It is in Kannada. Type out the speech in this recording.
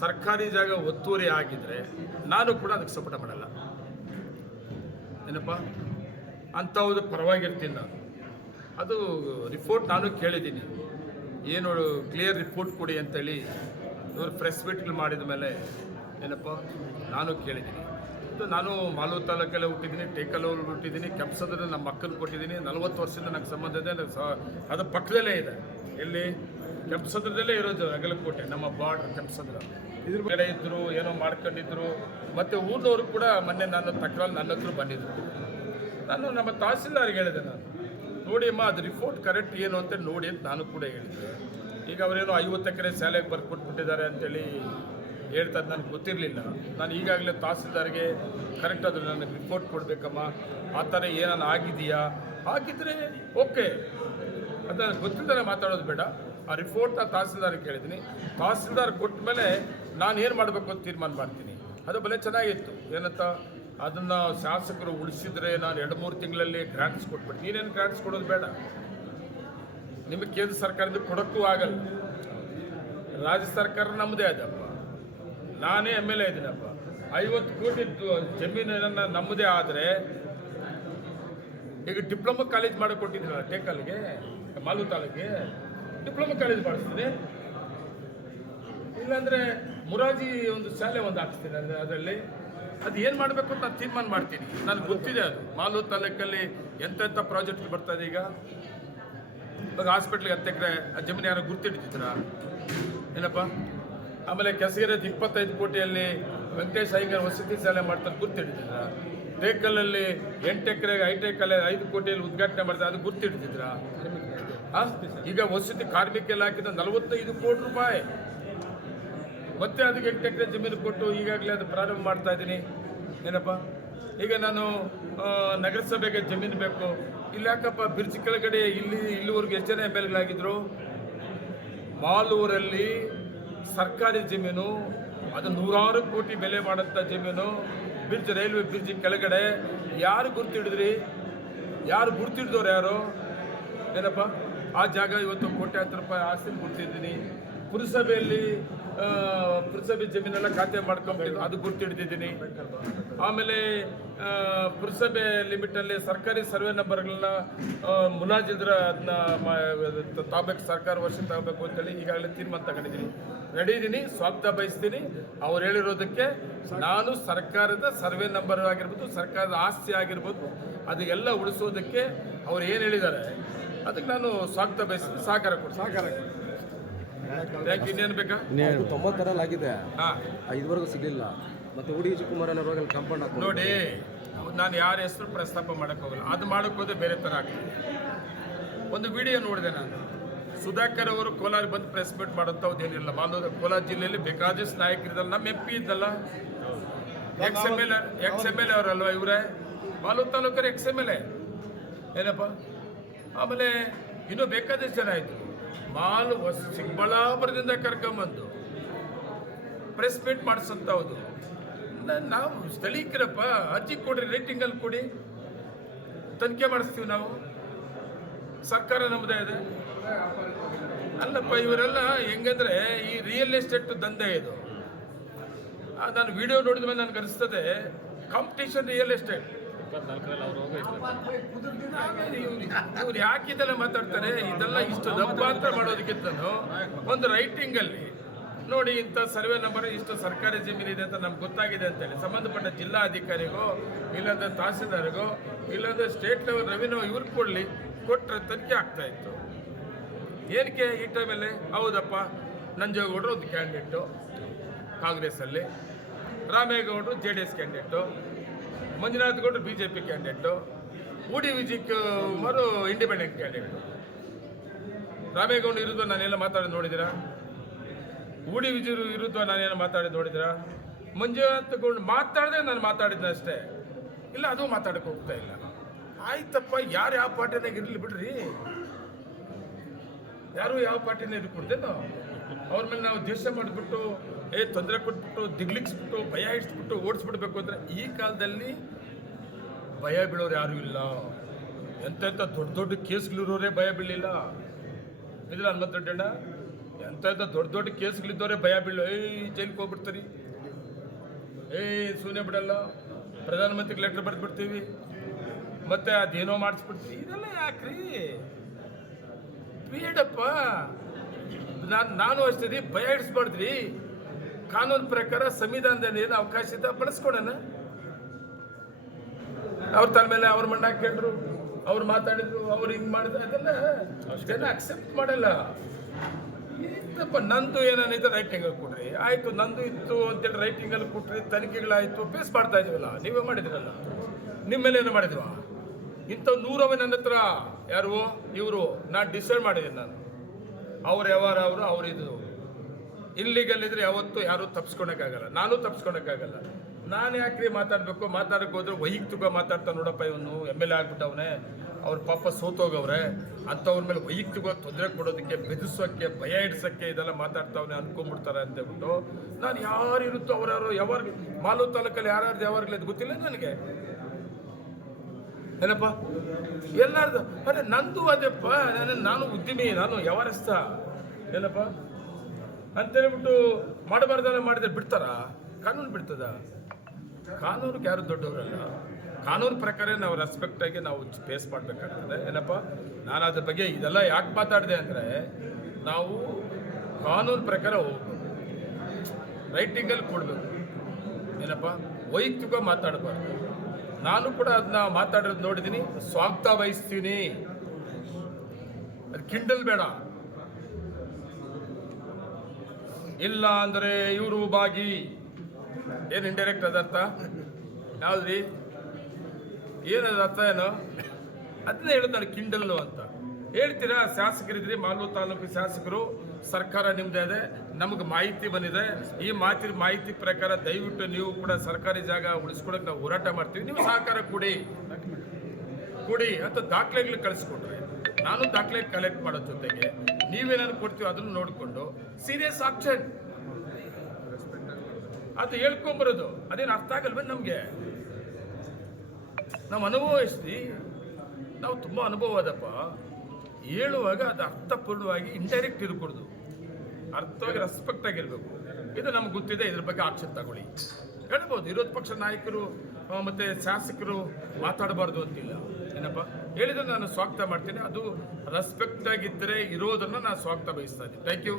ಸರ್ಕಾರಿ ಜಾಗ ಒತ್ತುವರಿ ಆಗಿದ್ರೆ ನಾನು ಕೂಡ ಅದಕ್ಕೆ ಸಪೋರ್ಟ್ ಮಾಡಲ್ಲ. ಏನಪ್ಪ ಅಂಥವ್ದು ಪರವಾಗಿರ್ತೀನಿ ನಾನು. ಅದು ರಿಪೋರ್ಟ್ ನಾನು ಕೇಳಿದ್ದೀನಿ, ಏನು ಕ್ಲಿಯರ್ ರಿಪೋರ್ಟ್ ಕೊಡಿ ಅಂತೇಳಿ ಇವರು ಪ್ರೆಸ್ ಮೀಟ್ಗಳು ಮಾಡಿದ ಮೇಲೆ ಏನಪ್ಪ ನಾನು ಕೇಳಿದ್ದೀನಿ. ಇದು ನಾನು ಮಾಲೂರು ತಾಲೂಕಲ್ಲೇ ಹುಟ್ಟಿದ್ದೀನಿ, ಟೇಕಲ್ಲೂರು ಹುಟ್ಟಿದ್ದೀನಿ, ಕೆಂಪಸಂದ್ರ ನಮ್ಮ ಅಕ್ಕನ ಕೊಟ್ಟಿದ್ದೀನಿ. 40 ವರ್ಷದಿಂದ ನನಗೆ ಸಂಬಂಧ ಇದೆ. ಅದು ಪಕ್ಕದಲ್ಲೇ ಇದೆ. ಎಲ್ಲಿ ಕೆಂಪಸಂದ್ರದಲ್ಲೇ ಇರೋದು ಅಗಲಕೋಟೆ, ನಮ್ಮ ಬಾರ್ಡ್ರ್ ಕೆಂಪಸಂದ್ರ. ಇದ್ರ ಕಡೆ ಇದ್ದರು, ಏನೋ ಮಾಡ್ಕೊಂಡಿದ್ರು. ಮತ್ತು ಊರಿನವರು ಕೂಡ ಮೊನ್ನೆ ನಾನು ತಕ್ರಾಲ್ ನನ್ನ ಹತ್ರ ಬಂದಿದ್ರು. ನಾನು ನಮ್ಮ ತಹಸೀಲ್ದಾರ್ಗೆ ಹೇಳಿದೆ, ನಾನು ನೋಡಿ ಅಮ್ಮ ಅದು ರಿಪೋರ್ಟ್ ಕರೆಕ್ಟ್ ಏನು ಅಂತ ನೋಡಿ ಅಂತ ನಾನು ಕೂಡ ಹೇಳಿದ್ದೆ. ಈಗ ಅವರೇನೋ 50 ಎಕರೆ ಶಾಲೆಗೆ ಬರ್ಕೊಟ್ಬಿಟ್ಟಿದ್ದಾರೆ ಅಂತೇಳಿ ಹೇಳ್ತದ್ದು ನನಗೆ ಗೊತ್ತಿರಲಿಲ್ಲ. ನಾನು ಈಗಾಗಲೇ ತಹಸೀಲ್ದಾರ್ಗೆ ಕರೆಕ್ಟ್ ಅದು ನನಗೆ ರಿಪೋರ್ಟ್ ಕೊಡಬೇಕಮ್ಮ, ಆ ಥರ ಏನಾನ ಆಗಿದೆಯಾ, ಆಗಿದ್ದರೆ ಓಕೆ, ಅದು ನನಗೆ ಗೊತ್ತಿಲ್ಲದೆ ಮಾತಾಡೋದು ಬೇಡ. ಆ ರಿಪೋರ್ಟ್ ನಾನು ತಹಸೀಲ್ದಾರ್ಗೆ ಕೇಳಿದ್ದೀನಿ. ತಹಸೀಲ್ದಾರ್ ಕೊಟ್ಟ ಮೇಲೆ ನಾನು ಏನು ಮಾಡಬೇಕು ಅಂತ ತೀರ್ಮಾನ ಮಾಡ್ತೀನಿ. ಅದು ಬಲೆ ಚೆನ್ನಾಗಿತ್ತು. ಏನಂತ ಅದನ್ನು ಶಾಸಕರು ಉಳಿಸಿದರೆ ನಾನು 2-3 ತಿಂಗಳಲ್ಲಿ ಗ್ರಾಂಟ್ಸ್ ಕೊಟ್ಬಿಟ್ಟು, ನೀನೇನು ಗ್ರಾಂಟ್ಸ್ ಕೊಡೋದು ಬೇಡ, ನಿಮಗೆ ಕೇಂದ್ರ ಸರ್ಕಾರದಿಂದ ಕೊಡೋಕ್ಕೂ ಆಗಲ್ಲ. ರಾಜ್ಯ ಸರ್ಕಾರ ನಮ್ಮದೇ ಅದಪ್ಪ, ನಾನೇ MLA ಇದ್ದೀನಪ್ಪ. 50 ಕೋಟಿ ಜಮೀನನ್ನು ನಮ್ಮದೇ ಆದರೆ ಈಗ ಡಿಪ್ಲೊಮಾ ಕಾಲೇಜ್ ಮಾಡಿಕೊಟ್ಟಿದ್ದೀರಲ್ಲ ಟೇಕಲ್ಗೆ, ಮಾಲೂರು ತಾಲೂಕಿಗೆ ಡಿಪ್ಲೊಮಾ ಕಾಲೇಜ್ ಮಾಡಿಸ್ತೀನಿ. ಇಲ್ಲಾಂದರೆ ಮುರಾಜಿ ಒಂದು ಶಾಲೆ ಒಂದು ಹಾಕ್ಸ್ತೀನಿ. ಅದರಲ್ಲಿ ಅದು ಏನು ಮಾಡಬೇಕು ಅಂತ ನಾನು ತೀರ್ಮಾನ ಮಾಡ್ತೀನಿ. ನನಗೆ ಗೊತ್ತಿದೆ ಅದು ಮಾಲೂರು ತಾಲೂಕಲ್ಲಿ ಎಂತೆಂಥ ಪ್ರಾಜೆಕ್ಟ್ ಬರ್ತದೆ. ಈಗ ಹಾಸ್ಪಿಟ್ಲಿಗೆ 10 ಎಕರೆ ಜಮೀನು ಯಾರೋ ಗುರ್ತಿಡ್ತಿದ್ರ ಏನಪ್ಪ. ಆಮೇಲೆ ಕೆಸಗಿರೋದು 25 ಕೋಟಿಯಲ್ಲಿ ವೆಂಕಟೇಶ್ ಅಯ್ಯಂಗಾರ್ ವಸತಿ ಶಾಲೆ ಮಾಡ್ತಾರೆ, ಗುರ್ತಿಡ್ತಿದ್ರ. ಟೇಕಲ್ಲಲ್ಲಿ 8 ಎಕರೆಗೆ ಐಟೆಕಲ್ಲಿ 5 ಕೋಟಿಯಲ್ಲಿ ಉದ್ಘಾಟನೆ ಮಾಡ್ತಾರೆ, ಅದು ಗುರ್ತಿಡ್ತಿದ್ರ. ಈಗ ವಸತಿ ಕಾರ್ಮಿಕ ಇಲಾಖೆಯಿಂದ 45 ಕೋಟಿ ರೂಪಾಯಿ ಮತ್ತೆ ಅದಕ್ಕೆ 8 ಎಕರೆ ಜಮೀನು ಕೊಟ್ಟು ಈಗಾಗಲೇ ಅದು ಪ್ರಾರಂಭ ಮಾಡ್ತಾ ಇದ್ದೀನಿ. ಏನಪ್ಪ ಈಗ ನಾನು ನಗರಸಭೆಗೆ ಜಮೀನು ಬೇಕು, ಇಲ್ಲಿ ಯಾಕಪ್ಪ ಬ್ರಿಡ್ಜ್ ಕೆಳಗಡೆ ಇಲ್ಲಿವರೆಗೂ ಎಷ್ಟು ಜನ MLAಗಳಾಗಿದ್ರು. ಮಾಲೂರಲ್ಲಿ ಸರ್ಕಾರಿ ಜಮೀನು, ಅದು 100 ಕೋಟಿ ಬೆಲೆ ಮಾಡೋಂಥ ಜಮೀನು, ಬ್ರಿಡ್ಜ್ ರೈಲ್ವೆ ಬ್ರಿಡ್ಜ್ ಕೆಳಗಡೆ ಯಾರು ಗುರ್ತಿಡಿದ್ರಿ, ಯಾರು ಗುರ್ತಿಡ್ದವ್ರು ಯಾರು ಏನಪ್ಪ. ಆ ಜಾಗ ಇವತ್ತು ಕೋಟ್ಯಾಂತರ ರೂಪಾಯಿ ಆಸ್ತಿ ಗುರ್ತಿದ್ದೀನಿ. ಪುರಸಭೆ ಜಮೀನೆಲ್ಲ ಖಾತೆ ಮಾಡ್ಕೊಂಬಿಟ್ಟು ಅದು ಗುರ್ತಿಡ್ತಿದ್ದೀನಿ. ಆಮೇಲೆ ಪುರಸಭೆ ಲಿಮಿಟಲ್ಲಿ ಸರ್ಕಾರಿ ಸರ್ವೆ ನಂಬರ್ಗಳನ್ನ ಮುಲಾಜಿದ್ರೆ ಅದನ್ನ ತಾಬೇಕು, ಸರ್ಕಾರ ವರ್ಷ ತಗೋಬೇಕು ಅಂತೇಳಿ ಈಗಾಗಲೇ ತೀರ್ಮಾನ ತಗೊಂಡಿದ್ದೀನಿ. ರೆಡಿ ಇದ್ದೀನಿ, ಸ್ವಾಗತ ಬಯಸ್ತೀನಿ. ಅವ್ರು ಹೇಳಿರೋದಕ್ಕೆ ನಾನು ಸರ್ಕಾರದ ಸರ್ವೆ ನಂಬರ್ ಆಗಿರ್ಬೋದು, ಸರ್ಕಾರದ ಆಸ್ತಿ ಆಗಿರ್ಬೋದು, ಅದೆಲ್ಲ ಉಳಿಸೋದಕ್ಕೆ ಅವ್ರು ಏನು ಹೇಳಿದ್ದಾರೆ ಅದಕ್ಕೆ ನಾನು ಸ್ವಾಗತ ಬಯಸ್ತೀನಿ. ಸಹಕಾರ ಕೊಡಿ. ಯಾಕೆ ಇನ್ನೇನು ಬೇಕಾ? 90 ಆಗಿದೆ, ಇದುವರೆಗೂ ಸಿಗಲಿಲ್ಲ. ಮತ್ತು ಉಡಿ ಕುಮಾರನವರಲ್ಲಿ ಕಾಂಪೌಂಡ್ ಹಾಕಿ ನೋಡಿ, ನಾನು ಯಾರ ಹೆಸರು ಪ್ರಸ್ತಾಪ ಮಾಡೋಕ್ಕೆ ಹೋಗಲ್ಲ. ಅದು ಮಾಡೋಕ್ಕೆ ಹೋದ್ರೆ ಬೇರೆ ಥರ ಆಗ್ತದೆ. ಒಂದು ವಿಡಿಯೋ ನೋಡಿದೆ ನಾನು, ಸುಧಾಕರ್ ಅವರು ಕೋಲಾರ ಬಂದು ಪ್ರೆಸ್ ಮೀಟ್ ಮಾಡೋಂಥದ್ದು ಏನಿಲ್ಲ. ಮಾಲೂರು ಕೋಲಾರ ಜಿಲ್ಲೆಯಲ್ಲಿ ಬೇಕಾದಷ್ಟು ನಾಯಕರಿದ್ದಲ್ಲ. ನಮ್ಮ MP ಇದ್ದಲ್ಲ, ಎಕ್ಸ್ ಎಮ್ ಎಲ್ ಎ ಅವರಲ್ವ ಇವರೇ, ಮಾಲೂರು ತಾಲೂಕರ XMLA ಏನಪ್ಪ. ಆಮೇಲೆ ಇನ್ನೂ ಬೇಕಾದಷ್ಟು ಜನ ಆಯಿತು. ಚಿಕ್ಕಬಳ್ಳಾಪುರದಿಂದ ಕರ್ಕೊಂಬಂದು ಪ್ರೆಸ್ ಮೀಟ್ ಮಾಡಿಸೋಂಥದ್ದು. ನಾವು ಸ್ಥಳೀಕರಪ್ಪ, ಅರ್ಜಿ ಕೊಡ್ರಿ, ರೇಟಿಂಗಲ್ಲಿ ಕೊಡಿ, ತನಿಖೆ ಮಾಡಿಸ್ತೀವಿ ನಾವು. ಸರ್ಕಾರ ನಮ್ಮದೇ ಇದೆ ಅಲ್ಲಪ್ಪ. ಇವರೆಲ್ಲ ಹೆಂಗಂದ್ರೆ ಈ ರಿಯಲ್ ಎಸ್ಟೇಟ್ ದಂಧೆ ಇದು. ನಾನು ವಿಡಿಯೋ ನೋಡಿದ ಮೇಲೆ ನನಗೆ ಅನಿಸ್ತದೆ ಕಾಂಪಿಟೇಷನ್ ರಿಯಲ್ ಎಸ್ಟೇಟ್. ಇವ್ರು ಯಾಕೆ ಇದೆಲ್ಲ ಮಾತಾಡ್ತಾರೆ? ಇದೆಲ್ಲ ಇಷ್ಟು ದಬ್ಬಾಂತರ ಮಾಡೋದಕ್ಕಿಂತನೂ ಒಂದು ರೈಟಿಂಗಲ್ಲಿ ನೋಡಿ, ಇಂಥ ಸರ್ವೆ ನಂಬರ್ ಇಷ್ಟು ಸರ್ಕಾರಿ ಜಮೀನಿದೆ ಅಂತ ನಮ್ಗೆ ಗೊತ್ತಾಗಿದೆ ಅಂತೇಳಿ ಸಂಬಂಧಪಟ್ಟ ಜಿಲ್ಲಾ ಅಧಿಕಾರಿಗೋ, ಇಲ್ಲಾಂದ್ರೆ ತಹಸೀಲ್ದಾರಿಗೋ, ಇಲ್ಲಾಂದ್ರೆ ಸ್ಟೇಟ್ ಲೆವೆಲ್ ರೆವಿನ್ಯೂ ಇವ್ರು ಕೊಟ್ಟರೆ ತನಿಖೆ ಆಗ್ತಾ ಇತ್ತು. ಏನಕ್ಕೆ ಈ ಟೈಮಲ್ಲಿ? ಹೌದಪ್ಪ, ನಂಜೇಗೌಡರು ಒಂದು ಕ್ಯಾಂಡಿಡೇಟು ಕಾಂಗ್ರೆಸ್ಸಲ್ಲಿ, ರಾಮೇಗೌಡರು JDS ಕ್ಯಾಂಡಿಡೇಟು, ಮಂಜುನಾಥ್ ಗೌಡರು BJP ಕ್ಯಾಂಡಿಡೇಟು, ಉಡಿ ವಿಜಯ್ ಕುಮಾರ್ ಇಂಡಿಪೆಂಡೆಂಟ್ ಕ್ಯಾಂಡಿಡೇಟು. ರಾಮೇಗೌಡ ವಿರುದ್ಧ ನಾನೆಲ್ಲ ಮಾತಾಡೋದು ನೋಡಿದ್ದೀರಾ? ಉಡಿ ವಿಜಯ್ ವಿರುದ್ಧ ನಾನೇನು ಮಾತಾಡೋದು ನೋಡಿದ್ದೀರಾ? ಮಂಜುನಾಥ್ ಗೌಡ ಮಾತಾಡಿದ್ರೆ ನಾನು ಮಾತಾಡಿದ್ದೆ ಅಷ್ಟೇ, ಇಲ್ಲ ಅದು ಮಾತಾಡಕ್ಕೆ ಹೋಗ್ತಾ ಇಲ್ಲ. ಆಯ್ತಪ್ಪ, ಯಾರು ಯಾವ ಪಾರ್ಟಿನಾಗ ಇರಲಿ ಬಿಡ್ರಿ, ಯಾರು ಯಾವ ಪಾರ್ಟಿನ ಇಟ್ಬಿಡ್ತೇನೋ ಅವ್ರ ಮೇಲೆ ನಾವು ದ್ವೇಷ ಮಾಡಿಬಿಟ್ಟು ತೊಂದರೆ ಕೊಟ್ಬಿಟ್ಟು ದಿಗ್ಲಿಕ್ಸ್ಬಿಟ್ಟು ಭಯ ಇಡ್ಸ್ಬಿಟ್ಟು ಓಡಿಸ್ಬಿಡ್ಬೇಕು ಅಂದರೆ ಈ ಕಾಲದಲ್ಲಿ ಭಯ ಬೀಳೋರು ಯಾರೂ ಇಲ್ಲ. ಎಂತೆಂಥ ದೊಡ್ಡ ದೊಡ್ಡ ಕೇಸ್ಗಳಿರೋರೇ ಭಯ ಬೀಳಲಿಲ್ಲ. ಇದಿಲ್ಲ ಹನುಮಂತ ರೆಡ್ಡಣ್ಣ, ಎಂತ ದೊಡ್ಡ ದೊಡ್ಡ ಕೇಸ್ಗಳಿದ್ದವ್ರೆ ಭಯ ಬೀಳು, ಜೈಲಿಗೆ ಹೋಗ್ಬಿಡ್ತೀರಿ, ಸುಮ್ಮನೆ ಬಿಡಲ್ಲ, ಪ್ರಧಾನಮಂತ್ರಿಗೆ ಲೆಟ್ರ್ ಬರೆದ್ಬಿಡ್ತೀವಿ, ಮತ್ತೆ ಅದೇನೋ ಮಾಡಿಸ್ಬಿಡ್ತೀವಿ. ಇದೆಲ್ಲ ಯಾಕ್ರಿ ಬೇಡಪ್ಪ. ನಾನು ಅಷ್ಟೇ ಭಯ ಇಡಿಸ್ಬಾರ್ದ್ರಿ. ಕಾನೂನು ಪ್ರಕಾರ ಸಂವಿಧಾನದಲ್ಲಿ ಏನು ಅವಕಾಶ ಇದೆ ಬಳಸ್ಕೊಡೋಣ. ಅವ್ರ ತಲೆ ಮೇಲೆ ಅವ್ರ ಮಣ್ಣ ಹಾಕೊಂಡ್ರು, ಅವ್ರು ಮಾತಾಡಿದ್ರು, ಅವ್ರು ಹಿಂಗೆ ಮಾಡಿದ್ರು, ಅದೆಲ್ಲ ಜನ ಅಕ್ಸೆಪ್ಟ್ ಮಾಡಲ್ಲ. ಇತ್ತಪ್ಪ ನಂದು ಏನಿದೆ ರೈಟಿಂಗಲ್ಲಿ ಕೊಡ್ರಿ, ಆಯಿತು ನಂದು ಇತ್ತು ಅಂತೇಳಿ ರೈಟಿಂಗಲ್ಲಿ ಕೊಟ್ರಿ, ತನಿಖೆಗಳಾಯಿತು, ಫೇಸ್ ಮಾಡ್ತಾ ಇದೀವಲ್ಲ, ನೀವೇ ಮಾಡಿದ್ರಲ್ಲ, ನಿಮ್ಮ ಮೇಲೆ ಏನು ಮಾಡಿದ್ವಾ? ಇಂಥವು 100 ನನ್ನ ಹತ್ರ. ಯಾರು ಇವರು? ನಾನು ಡಿಸೈಡ್ ಮಾಡಿದ್ದೀನಿ. ನಾನು ಅವ್ರು ಯಾವಾರ ಅವ್ರಿದು ಇಲ್ಲಿಗಲ್ಲಿದ್ರೆ ಯಾವತ್ತೂ ಯಾರೂ ತಪ್ಪಿಸ್ಕೊಳಕ್ಕಾಗಲ್ಲ, ನಾನು ತಪ್ಪಿಸ್ಕೊಳಕ್ಕಾಗಲ್ಲ. ನಾನು ಯಾಕ್ರಿ ಮಾತಾಡಬೇಕು? ಮಾತಾಡಕ್ಕೆ ಹೋದ್ರೆ ವೈಯಕ್ತಿಕ ಮಾತಾಡ್ತಾ, ನೋಡಪ್ಪ ಇವನು MLA ಆಗ್ಬಿಟ್ಟವನೇ, ಅವ್ರ ಪಾಪ ಸೋತೋಗವ್ರೆ, ಅಂಥವ್ರ ಮೇಲೆ ವೈಯಕ್ತಿಕವಾಗಿ ತೊಂದರೆ ಕೊಡೋದಕ್ಕೆ, ಬೆದರಿಸೋಕ್ಕೆ, ಭಯ ಇಡ್ಸೋಕ್ಕೆ ಇದೆಲ್ಲ ಮಾತಾಡ್ತಾವನೆ ಅನ್ಕೊಂಡ್ಬಿಡ್ತಾರೆ ಅಂತೇಳ್ಬಿಟ್ಟು ನಾನು ಯಾರಿರುತ್ತೋ ಅವ್ರ್ಯಾರು ಯಾವಾಗ ಮಾಲೂರು ತಾಲೂಕಲ್ಲಿ ಯಾರ್ಯಾರ್ದು ಯಾವಾಗಲಿದ್ದು ಗೊತ್ತಿಲ್ಲ ನನಗೆ. ಏನಪ್ಪ ಎಲ್ಲಾರ್ದು? ಅರೆ ನಂದು ಅದಪ್ಪ, ನಾನು ಉದ್ಯಮಿ, ನಾನು ವ್ಯವಹಾರಸ್ಥ, ಏನಪ್ಪ ಅಂತೇಳ್ಬಿಟ್ಟು ಮಾಡಬಾರ್ದಲ್ಲ ಮಾಡಿದ್ರೆ ಬಿಡ್ತಾರ? ಕಾನೂನು ಬಿಡ್ತದ? ಕಾನೂನಿಗೆ ಯಾರು ದೊಡ್ಡವರಲ್ಲ. ಕಾನೂನು ಪ್ರಕಾರ ನಾವು ರೆಸ್ಪೆಕ್ಟಾಗಿ ನಾವು ಫೇಸ್ ಮಾಡಬೇಕಾಗ್ತದೆ. ಏನಪ್ಪ ನಾನು ಅದ್ರ ಬಗ್ಗೆ ಇದೆಲ್ಲ ಯಾಕೆ ಮಾತಾಡಿದೆ ಅಂದರೆ, ನಾವು ಕಾನೂನು ಪ್ರಕಾರ ಹೋಗ್ಬೇಕು, ರೈಟಿಂಗಲ್ಲಿ ಕೊಡಬೇಕು. ಏನಪ್ಪ ವೈಯಕ್ತಿಕ ಮಾತಾಡಬಾರ್ದು. ನಾನು ಕೂಡ ಅದನ್ನ ಮಾತಾಡೋದು ನೋಡಿದ್ದೀನಿ, ಸ್ವಾಗತ ವಹಿಸ್ತೀನಿ. ಅದು ಕಿಂಡಲ್ ಬೇಡ. ಇಲ್ಲ ಅಂದರೆ ಇವರು ಬಾಗಿ ಏನು ಇಂಡೈರೆಕ್ಟ್ ಅದರ್ಥ ಯಾವ್ದ್ರಿ? ಏನದ ಅರ್ಥ ಏನು? ಅದನ್ನೇ ಹೇಳೋದು ನಾನು, ಕಿಂಡಲ್ಲು ಅಂತ ಹೇಳ್ತೀರಾ. ಶಾಸಕರಿದ್ರಿ, ಮಾಲೂರು ತಾಲೂಕು ಶಾಸಕರು, ಸರ್ಕಾರ ನಿಮ್ಮದೇ ಇದೆ, ನಮಗೆ ಮಾಹಿತಿ ಬಂದಿದೆ. ಈ ಮಾಹಿತಿ ಪ್ರಕಾರ ದಯವಿಟ್ಟು ನೀವು ಕೂಡ ಸರ್ಕಾರಿ ಜಾಗ ಉಳಿಸ್ಕೊಳಕ್ಕೆ ನಾವು ಹೋರಾಟ ಮಾಡ್ತೀವಿ, ನೀವು ಸಹಕಾರ ಕೊಡಿ ಅಂತ ದಾಖಲೆಗಳು ಕಳಿಸ್ಕೊಟ್ರೆ, ನಾನು ದಾಖಲೆ ಕಲೆಕ್ಟ್ ಮಾಡೋ ಜೊತೆಗೆ ನೀವೇನಾದ್ರು ಕೊಡ್ತೀವಿ ಅದನ್ನು ನೋಡಿಕೊಂಡು ಸೀರಿಯಸ್ ಆಕ್ಷನ್ ಅದು ಹೇಳ್ಕೊಂಬರೋದು. ಅದೇನು ಅರ್ಥ ಆಗಲ್ವೇ ನಮಗೆ? ನಮ್ಮ ಅನುಭವ ಎಷ್ಟು, ನಾವು ತುಂಬ ಅನುಭವ ಅದಪ್ಪ. ಹೇಳುವಾಗ ಅದು ಅರ್ಥಪೂರ್ಣವಾಗಿ ಇಂಡೈರೆಕ್ಟ್ ಇರಕೂಡ್ದು, ಅರ್ಥವಾಗಿ ರೆಸ್ಪೆಕ್ಟ್ ಆಗಿರಬೇಕು. ಇದು ನಮ್ಗೆ ಗೊತ್ತಿದೆ, ಇದ್ರ ಬಗ್ಗೆ ಆಕ್ಷನ್ ತಗೊಳ್ಳಿ ಹೇಳ್ಬೋದು. ವಿರೋಧ ಪಕ್ಷ ನಾಯಕರು ಮತ್ತು ಶಾಸಕರು ಮಾತಾಡಬಾರ್ದು ಅಂತಿಲ್ಲ. ಏನಪ್ಪ ಹೇಳಿದ್ರೆ ನಾನು ಸ್ವಾಗತ ಮಾಡ್ತೀನಿ. ಅದು ರೆಸ್ಪೆಕ್ಟ್ ಆಗಿದ್ದರೆ ಇರೋದನ್ನು ನಾನು ಸ್ವಾಗತ ಬಯಸ್ತಾ ಇದ್ದೀನಿ. Thank you.